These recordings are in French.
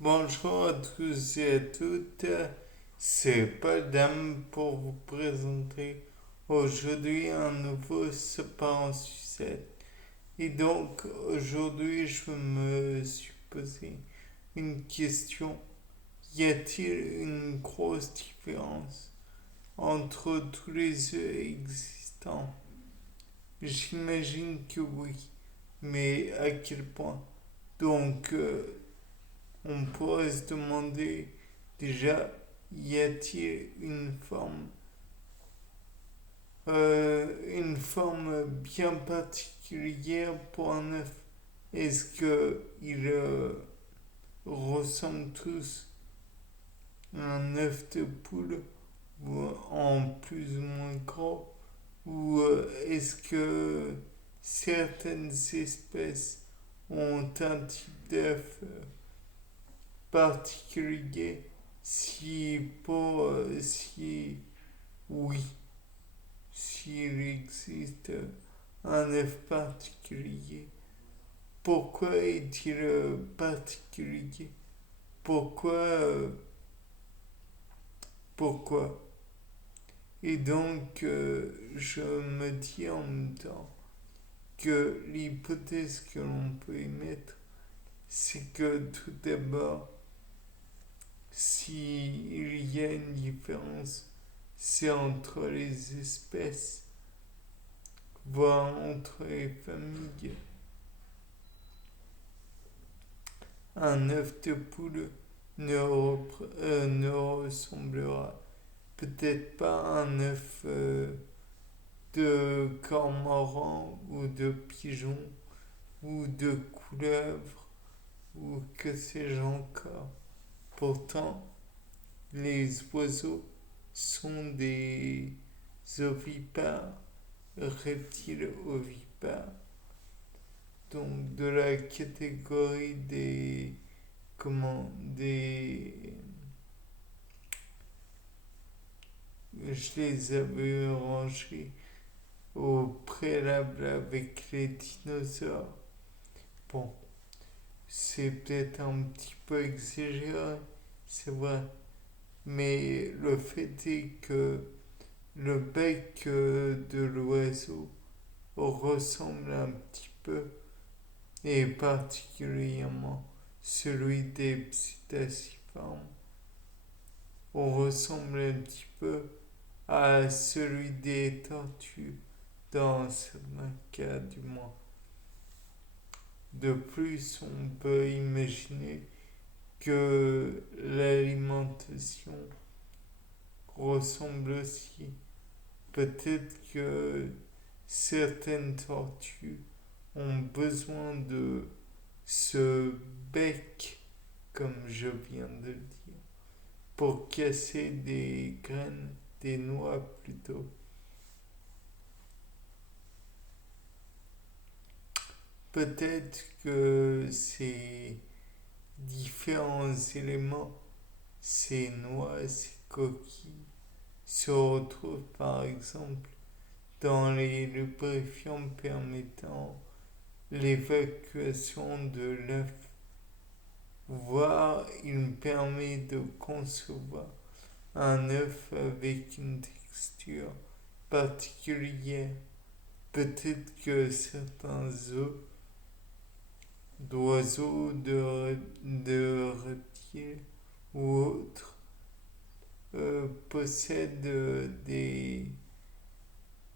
Bonjour à tous et à toutes, c'est Paul Dame pour vous présenter aujourd'hui un nouveau Sopar en sucette. Et donc aujourd'hui je me suis posé une question. Y a-t-il une grosse différence entre tous les œufs existants? J'imagine que oui, mais à quel point? Donc on pourrait se demander déjà, y a-t-il une forme bien particulière pour un œuf? Est-ce qu'ils ressemblent tous à un œuf de poule ou en plus ou moins gros? Ou est-ce que certaines espèces ont un type d'œuf particulier? Si oui, s'il existe un œuf particulier, pourquoi est-il particulier? Pourquoi pourquoi? Et donc je me dis en même temps que l'hypothèse que l'on peut émettre, c'est que tout d'abord, s'il y a une différence, c'est entre les espèces, voire entre les familles. Un œuf de poule ne ressemblera peut-être pas à un œuf de cormoran ou de pigeon ou de couleuvre ou que sais-je encore. Pourtant, les oiseaux sont des ovipares, reptiles ovipares, donc de la catégorie des comment des je les avais rangés au préalable avec les dinosaures. Bon, c'est peut-être un petit peu exagéré, c'est vrai, mais le fait est que le bec de l'oiseau ressemble un petit peu, et particulièrement celui des psittaciformes, ressemble un petit peu à celui des tortues, dans certains cas du moins. De plus, on peut imaginer que l'alimentation ressemble aussi. Peut-être que certaines tortues ont besoin de ce bec, comme je viens de le dire, pour casser des graines, des noix plutôt. Peut-être que ces différents éléments, ces noix, ces coquilles, se retrouvent par exemple dans les lubrifiants permettant l'évacuation de l'œuf, voire il permet de concevoir un œuf avec une texture particulière. Peut-être que certains œufs d'oiseaux, de reptiles ou autres possèdent des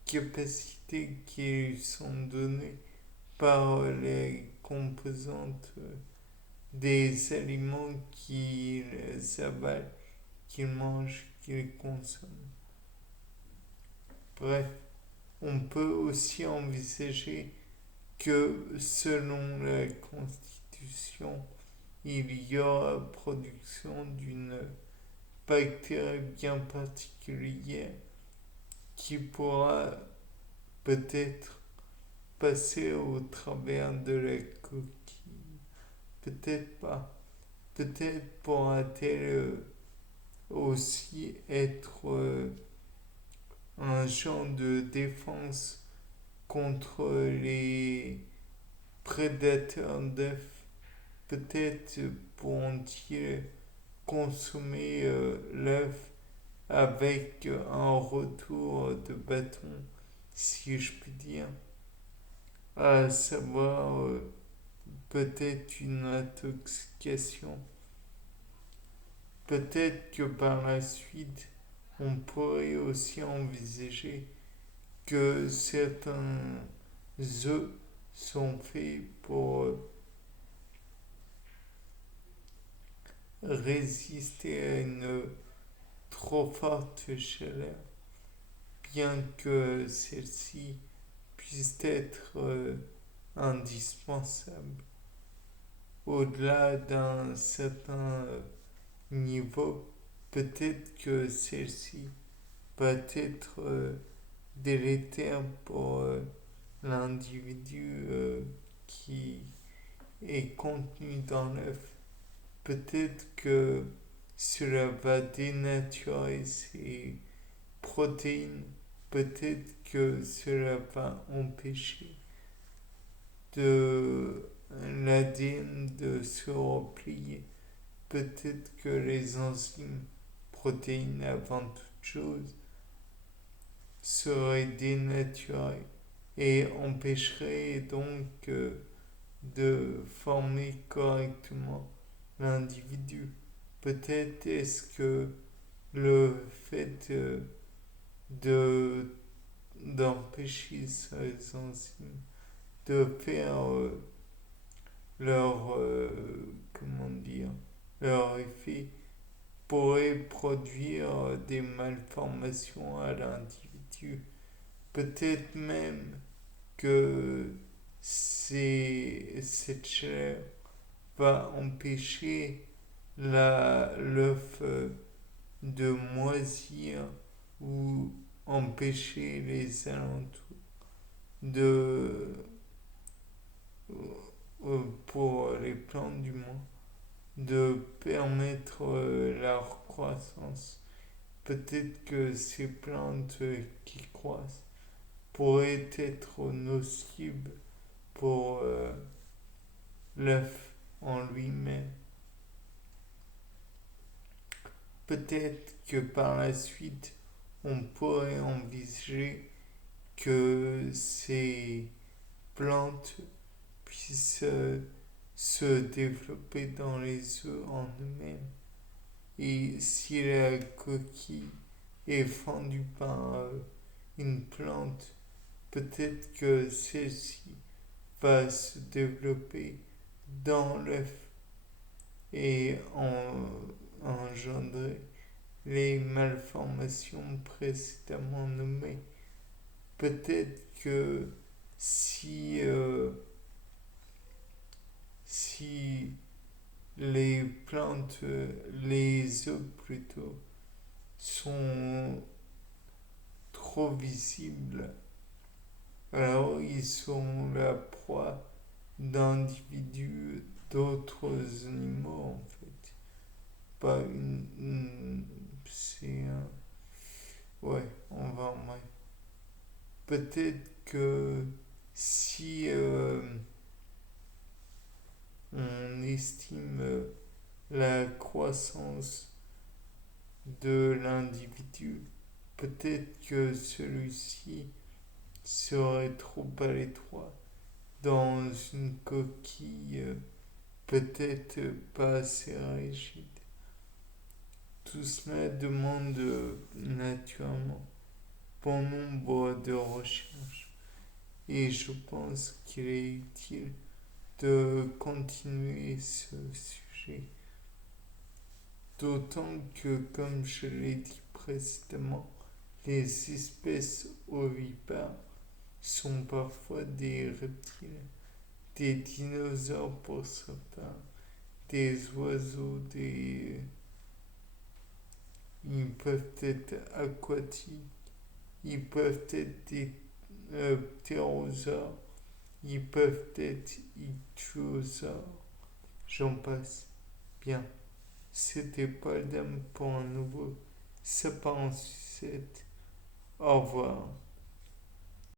capacités qui lui sont données par les composantes des aliments qu'ils avalent, qu'ils mangent, qu'ils consomment. Bref, on peut aussi envisager que selon la Constitution, il y aura production d'une bactérie bien particulière qui pourra peut-être passer au travers de la coquille. Peut-être pas. Peut-être pourra-t-elle aussi être un genre de défense contre les prédateurs d'œufs. peut-être pourront-ils consommer l'œuf avec un retour de bâton, si je puis dire, à savoir peut-être une intoxication. Peut-être que par la suite, on pourrait aussi envisager que certains œufs sont faits pour résister à une trop forte chaleur, bien que celle-ci puisse être indispensable. Au-delà d'un certain niveau, peut-être que celle-ci va être délétère pour l'individu qui est contenu dans l'œuf. Peut-être que cela va dénaturer ses protéines. Peut-être que cela va empêcher de l'ADN de se replier. Peut-être que les enzymes, protéines avant toute chose, seraient dénaturées et empêcheraient donc de former correctement l'individu. Peut-être est-ce que le fait de d'empêcher ces enzymes de faire leur comment dire leur effet pourrait produire des malformations à l'individu. Peut-être même que cette chaleur va empêcher l'œuf de moisir ou empêcher les alentours de pour les plantes du moins de permettre leur croissance. Peut-être que ces plantes qui croissent pourraient être nocives pour l'œuf en lui-même. Peut-être que par la suite, on pourrait envisager que ces plantes puissent se développer dans les œufs en eux-mêmes. Et si la coquille est fendue par une plante, peut-être que celle-ci va se développer dans l'œuf et engendrer les malformations précédemment nommées. Peut-être que si les plantes, les œufs plutôt, sont trop visibles, alors ils sont la proie d'individus d'autres animaux en fait. Pas c'est un... Ouais, on va en bref. Peut-être que si on estime la croissance de l'individu, peut-être que celui-ci serait trop à l'étroit dans une coquille peut-être pas assez rigide. Tout cela demande naturellement bon nombre de recherches et je pense qu'il est utile de continuer ce sujet. D'autant que, comme je l'ai dit précédemment, les espèces ovipares sont parfois des reptiles, des dinosaures pour certains, des oiseaux, ils peuvent être aquatiques, ils peuvent être des ptérosaures, ils peuvent être ichthyosaures, j'en passe. Bien, c'était Paul Dame pour un nouveau Sapin en sucette. Au revoir.